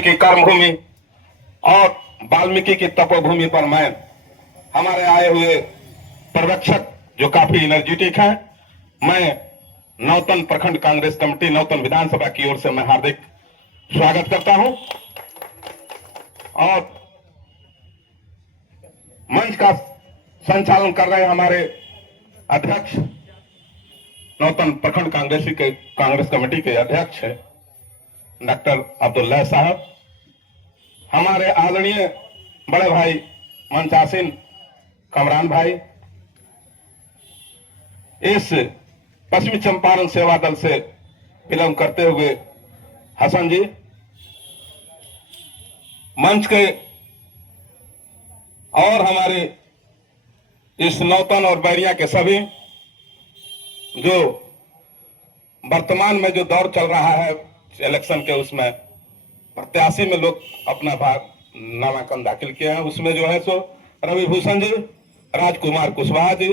की कर्मभूमि और वाल्मीकि की तपोभूमि पर मैं हमारे आए हुए पर्यवेक्षक जो काफी एनर्जेटिक है, मैं नौतन प्रखंड कांग्रेस कमेटी नौतन विधानसभा की ओर से मैं हार्दिक स्वागत करता हूं और मंच का संचालन कर रहे हमारे अध्यक्ष नौतन प्रखंड कांग्रेस कमेटी के अध्यक्ष है डॉक्टर अब्दुल्ला साहब, हमारे आदरणीय बड़े भाई मंचासीन कमरान भाई, इस पश्चिमी चंपारण सेवा दल से बिलोंग करते हुए हसन जी, मंच के और हमारे इस नौतन और बैरिया के सभी जो वर्तमान में जो दौर चल रहा है इलेक्शन के, उसमें प्रत्याशी में लोग अपना भाग नामांकन दाखिल किया है। उसमें जो है सो रवि भूषण जी, राजकुमार कुशवाहा जी,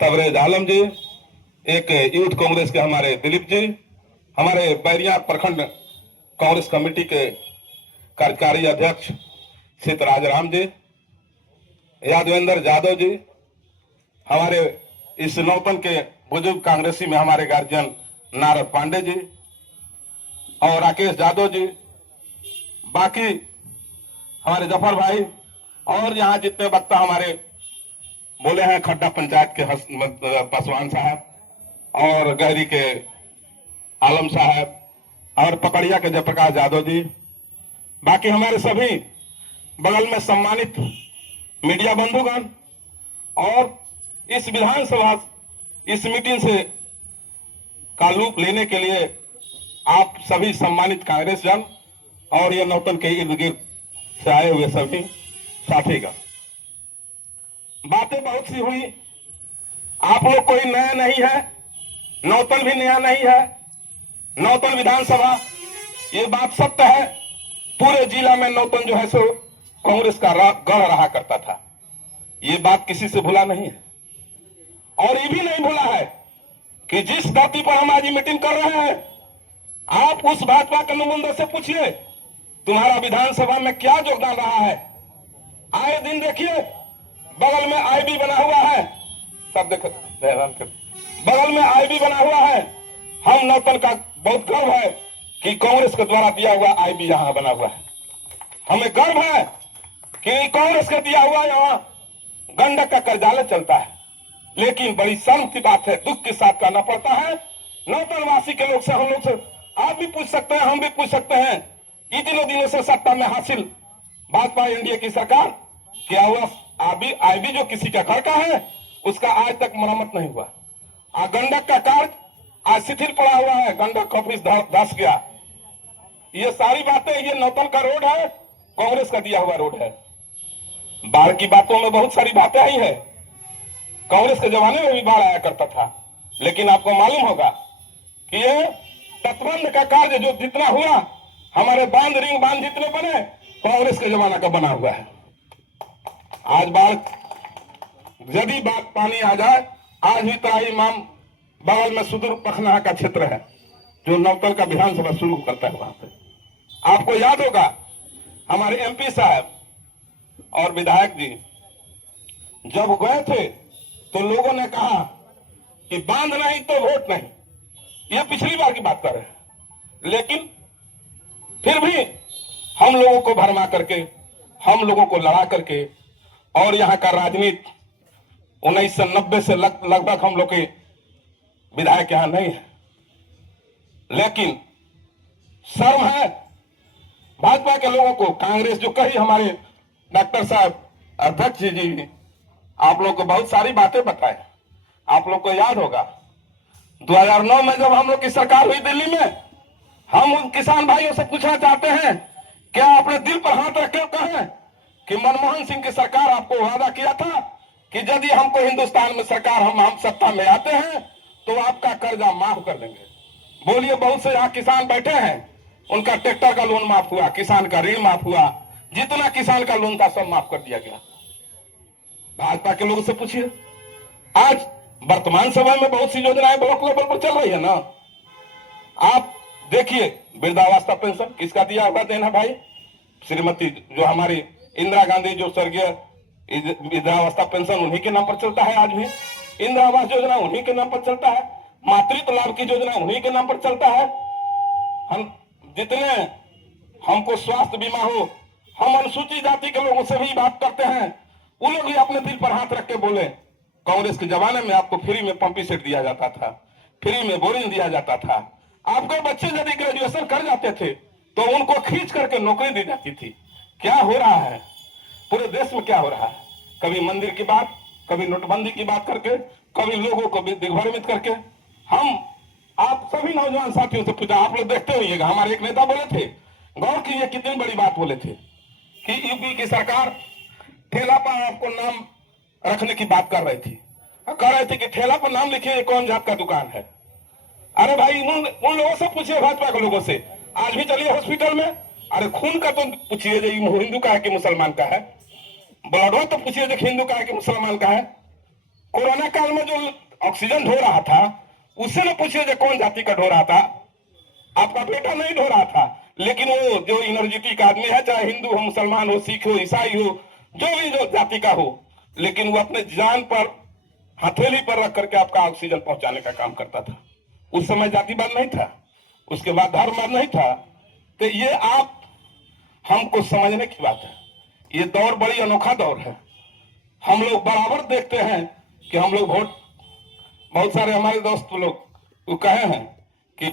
तबरेज आलम जी, एक यूथ कांग्रेस के हमारे दिलीप जी, हमारे बैरिया प्रखंड कांग्रेस कमेटी के कार्यकारी अध्यक्ष सीतराज राम जी, यादवेंद्र यादव जी, हमारे इस नौतन के बुजुर्ग कांग्रेसी में हमारे गार्जियन नारद पांडे जी और राकेश यादव जी, बाकी हमारे जफर भाई और यहाँ जितने वक्ता हमारे बोले हैं, खड्डा पंचायत के पासवान साहब और गहरी के आलम साहब और पकड़िया के जयप्रकाश यादव जी, बाकी हमारे सभी बगल में सम्मानित मीडिया बंधुगण और इस विधानसभा इस मीटिंग से का लूप लेने के लिए आप सभी सम्मानित कांग्रेस जन और ये नौतन के इर्द गिर्द से आए हुए सभी साथीगण, बातें बहुत सी हुई। आप लोग कोई नया नहीं है, नौतन भी नया नहीं है। नौतन विधानसभा, ये बात सत्य है, पूरे जिला में नौतन जो है सो कांग्रेस का गढ़ रहा करता था। ये बात किसी से भूला नहीं है और ये भी नहीं भूला है कि जिस धरती पर हम आज मीटिंग कर रहे हैं, आप उस भाजपा के नुमाइंदों से पूछिए तुम्हारा विधानसभा में क्या योगदान रहा है। आए दिन देखिए बगल में आईबी बना हुआ है, सब देखो बगल में आईबी बना हुआ है। हम नौतन का बहुत गर्व है कि कांग्रेस के द्वारा दिया हुआ आईबी यहां बना हुआ है। हमें गर्व है कि कांग्रेस के दिया हुआ यहां गंडक का कर्जालय चलता है। लेकिन बड़ी शर्म की बात है, दुख के साथ कहना पड़ता है, नौतनवासी के लोग से, हम लोग से आप भी पूछ सकते हैं, हम भी पूछ सकते हैं, इतने दिनों से सत्ता में हासिल भाजपा एनडीए की सरकार, क्या हुआ? आईबी जो किसी का घर का है उसका आज तक मरम्मत नहीं हुआ। गंडक का कार्य आज शिथिल पड़ा हुआ है, गंडक ऑफिस धस गया। ये सारी बातें, ये नौतन का रोड है, कांग्रेस का दिया हुआ रोड है। बाढ़ की बातों में बहुत सारी बातें आई है, कांग्रेस के जमाने में भी बाढ़ आया करता था, लेकिन आपको मालूम होगा कि ये तटबंध का कार्य जो जितना हुआ, हमारे बांध रिंग बांध जितने बने, कांग्रेस के जमाना का बना हुआ है। आज बाढ़ यदि बात पानी आ जाए, आज भी तराई इमाम बगल में सुदूर पखना का क्षेत्र है जो नौतन का विधानसभा शुरू करता है, वहां पे आपको याद होगा हमारे एमपी साहब और विधायक जी जब गए थे तो लोगों ने कहा कि बांध नहीं तो वोट नहीं। ये पिछली बार की बात कर रहे हैं, लेकिन फिर भी हम लोगों को भरमा करके, हम लोगों को लड़ा करके, और यहाँ का राजनीति 1990 से लगभग हम लोग के विधायक यहां नहीं है, लेकिन शर्म है भाजपा के लोगों को। कांग्रेस जो कही, हमारे डॉक्टर साहब अध्यक्ष जी आप लोग को बहुत सारी बातें बताए, आप लोग को याद होगा 2009 में जब हम लोग की सरकार हुई दिल्ली में, हम उन किसान भाइयों से पूछना चाहते हैं, क्या आपने दिल पर हाथ रखे कहें कि मनमोहन सिंह की सरकार आपको वादा किया था कि यदि हमको हिंदुस्तान में सरकार हम सत्ता में आते हैं तो आपका कर्जा माफ कर देंगे। बोलिए, बहुत से यहाँ किसान बैठे हैं, उनका ट्रैक्टर का लोन माफ हुआ, किसान का ऋण माफ हुआ, जितना किसान का लोन था सब माफ कर दिया गया। भाजपा के लोगों से पूछिए, आज वर्तमान समय में बहुत सी योजनाएं ब्लॉक लेवल पर चल रही है ना। आप देखिए, वृद्धावस्था पेंशन किसका दिया हुआ देना भाई, श्रीमती जो हमारी इंदिरा गांधी, जो स्वर्गीय वृद्धावस्था पेंशन उन्हीं के नाम पर चलता है आज भी, इंदिरा आवास योजना उन्हीं के नाम पर चलता है, मातृत्व लाभ की योजना उन्हीं के नाम पर चलता है। हम जितने हमको स्वास्थ्य बीमा हो, हम अनुसूचित जाति के लोगों से भी बात करते हैं, वो लोग भी अपने दिल पर हाथ रख के बोले कांग्रेस के जमाने में आपको फ्री में पंपी सेट दिया जाता था, फ्री में बोरिंग दिया जाता था, आपके बच्चे यदि ग्रेजुएशन कर जाते थे तो उनको खींच करके नौकरी दी जाती थी। क्या हो रहा है पूरे देश में, क्या हो रहा है? कभी मंदिर की बात, कभी नोटबंदी की बात करके, कभी लोगों को दिग्भ्रमित करके। हम आप सभी नौजवान साथियों से पूछा, आप लोग देखते होइएगा, हमारे एक नेता बोले थे, गौर कीजिए कितनी बड़ी बात बोले थे कि यूपी की सरकार ठेला पर आपको नाम रखने की बात कर रही थी, कह रहे थे कि ठेला पर नाम लिखिए कौन जात का दुकान है। अरे भाई उन लोगों से पूछिए, भाजपा के लोगों से, आज भी चलिए हॉस्पिटल में, अरे खून का तो पूछिए जो हिंदू का है कि मुसलमान का है, ब्लड तो पूछिए जो हिंदू का है कि मुसलमान का है। कोरोना काल में जो ऑक्सीजन ढो रहा था उससे न पूछिए जो कौन जाति का ढो रहा था, आपका बेटा नहीं ढो रहा था, लेकिन वो जो एनर्जेटिक आदमी है, चाहे हिंदू हो, मुसलमान हो, सिख हो, ईसाई हो, जो भी जो जाति का हो, लेकिन वो अपने जान पर हथेली पर रख करके आपका ऑक्सीजन पहुंचाने का काम करता था। उस समय जातिवाद नहीं था, उसके बाद धर्मवाद नहीं था। तो ये आप हमको समझने की बात है, ये दौर बड़ी अनोखा दौर है। हम लोग बराबर देखते हैं कि हम लोग वोट, बहुत सारे हमारे दोस्त लोग वो कहे हैं कि